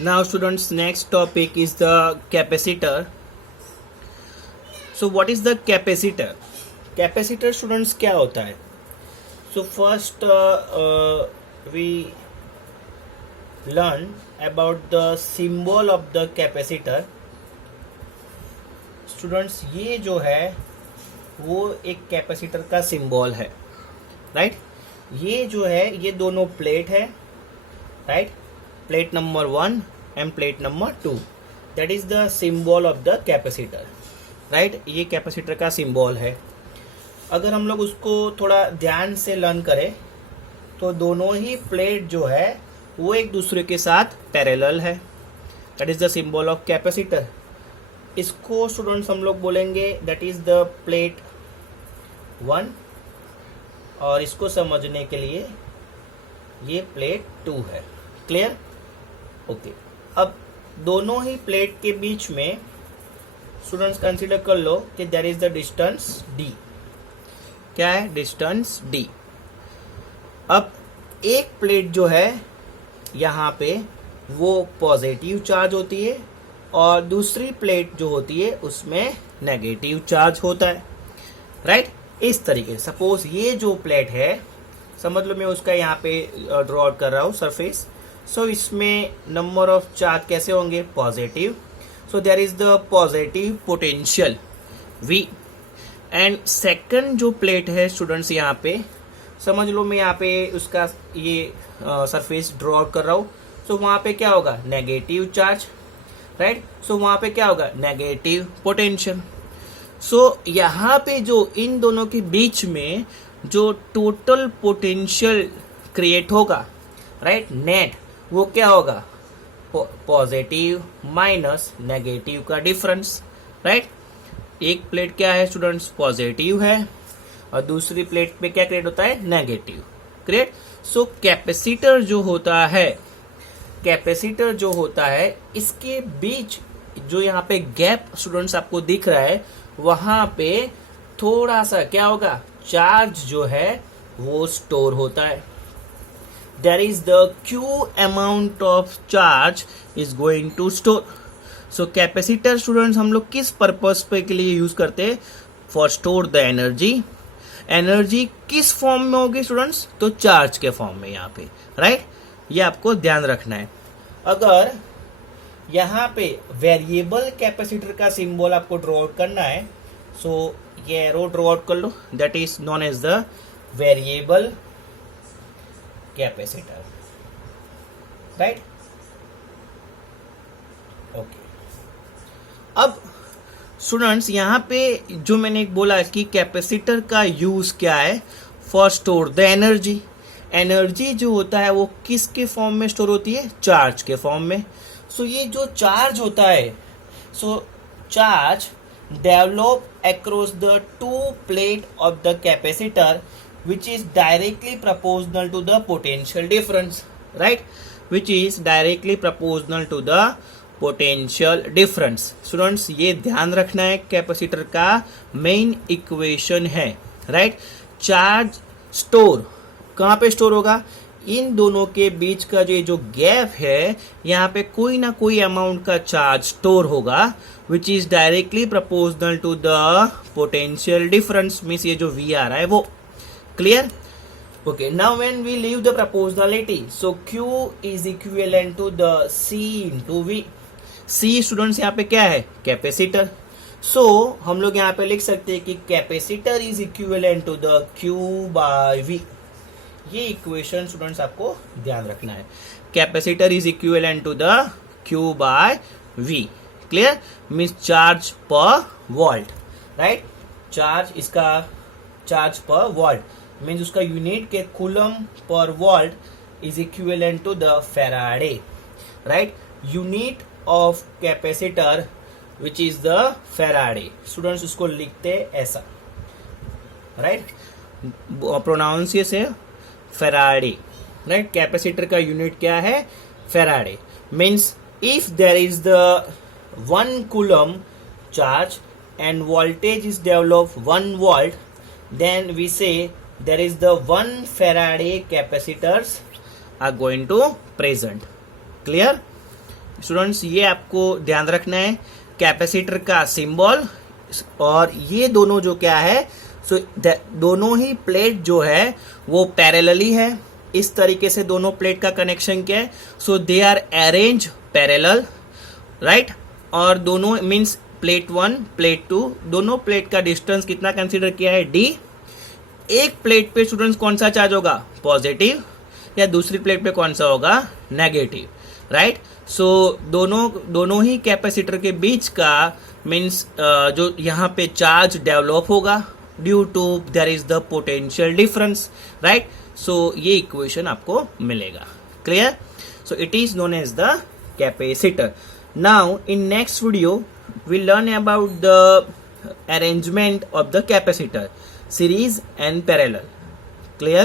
Now students, next topic is the capacitor. So what is the capacitor? Capacitor students क्या होता है? So first we learn about the symbol of the capacitor. Students, ये जो है वो एक capacitor का सिंबल है, राइट? ये जो है ये दोनों प्लेट है, right? Plate number 1 end plate number 2, that is the symbol of the capacitor, right? ये कैपेसिटर का सिंबल है. अगर हम लोग उसको थोड़ा ध्यान से लर्न करें तो दोनों ही प्लेट जो है वो एक दूसरे के साथ पैरेलल है, that is the symbol of capacitor. इसको स्टूडेंट्स हम लोग बोलेंगे दैट इज द प्लेट 1, और इसको समझने के लिए ये प्लेट 2 है. क्लियर? ओके. अब दोनों ही प्लेट के बीच में स्टूडेंट्स कंसीडर कर लो कि there is the distance d. क्या है? Distance d. अब एक प्लेट जो है यहाँ पे वो पॉजिटिव चार्ज होती है और दूसरी प्लेट जो होती है उसमें नेगेटिव चार्ज होता है, राइट? इस तरीके से सपोज ये जो प्लेट है, समझ लो मैं उसका यहाँ पे ड्रॉ आउट कर रहा हूँ सरफेस. सो इसमें नंबर ऑफ चार्ज कैसे होंगे? Positive. So there is the positive potential V. And second जो प्लेट है स्टूडेंट्स, यहाँ पे समझ लो मैं यहाँ पे उसका ये सरफेस ड्रॉ आउट कर रहा हूँ. सो वहाँ पे क्या होगा? Negative charge, right? सो वहाँ पे क्या होगा? Negative potential. सो यहाँ पे जो इन दोनों के बीच में जो टोटल पोटेंशियल क्रिएट होगा, राइट, नेट, वो क्या होगा? पॉजिटिव माइनस नेगेटिव का डिफरेंस, राइट? एक प्लेट क्या है स्टूडेंट्स? पॉजिटिव है और दूसरी प्लेट पे क्या क्रिएट होता है? नेगेटिव. क्रिएट. सो कैपेसिटर जो होता है, कैपेसिटर जो होता है इसके बीच जो यहाँ पे गैप स्टूडेंट्स आपको दिख रहा है, वहां पे थोड़ा सा क्या होगा? चार्ज जो है वो स्टोर होता है. There is the Q amount of charge is going to store. So capacitor students हम लोग किस पर्पस पे के लिए यूज करते हैं? For store the energy. Energy किस फॉर्म में होगी स्टूडेंट्स? तो चार्ज के फॉर्म में यहाँ पे, राइट? ये आपको ध्यान रखना है. अगर यहाँ पे वेरिएबल कैपेसिटर का सिंबल आपको ड्रॉ आउट करना है, सो ये एरो ड्रॉ आउट कर लो, that is known as the variable capacitor, right? Okay. अब स्टूडेंट्स यहाँ पे जो मैंने बोला कि कैपेसिटर का यूज क्या है? For store the energy. Energy जो होता है वो किसके फॉर्म में स्टोर होती है? चार्ज के फॉर्म में. सो ये जो चार्ज होता है, so charge develop across the two plate of the capacitor which is directly proportional to the potential difference, right? Which is directly proportional to the potential difference. Students, ये ध्यान रखना है, कैपेसिटर का मेन इक्वेशन है, right? Charge store कहाँ पे store होगा? इन दोनों के बीच का जो गैप है, यहाँ पे कोई ना कोई अमाउंट का चार्ज स्टोर होगा which is directly proportional to the potential difference. Means ये जो V आ रहा है वो. Clear? Okay, now when we leave the proportionality, so Q is equivalent to the C into V. C students यहाँ पे क्या है? कैपेसिटर. सो हम लोग यहाँ पे लिख सकते हैं कि capacitor is equivalent to the Q by V. ये इक्वेशन स्टूडेंट्स आपको ध्यान रखना है. Capacitor is equivalent to the Q by V. Clear? Means charge per volt, right? Charge, इसका चार्ज पर वोल्ट मीन्स उसका यूनिट के coulomb per volt is equivalent to the Faraday, right? Unit of capacitor which is the Faraday. Students उसको लिखते ऐसा, right? Pronunciation है Faraday, right? Capacitor का unit क्या है? Faraday. Means if there is the 1 coulomb charge and voltage is developed 1 volt, then we say there is the 1 Faraday capacitors are going to present. Clear? Students ये आपको ध्यान रखना है, capacitor का symbol और ये दोनों जो क्या है, सो दोनों ही प्लेट जो है वो पैरेलली है। इस तरीके से दोनों प्लेट का कनेक्शन क्या है, so they are arrange parallel, right. और दोनों मीन्स प्लेट 1 प्लेट 2 दोनों प्लेट का डिस्टेंस कितना कंसीडर किया है, d। एक प्लेट पे स्टूडेंट्स कौन सा चार्ज होगा, पॉजिटिव, या दूसरी प्लेट पे कौन सा होगा, नेगेटिव, राइट। सो दोनों ही कैपेसिटर के बीच का मीन्स जो यहाँ पे चार्ज डेवलप होगा due to there is the potential difference, right. So ये इक्वेशन आपको मिलेगा, clear. So it is known as the capacitor. Now in next video we learn about the arrangement of the capacitor, series and parallel, clear।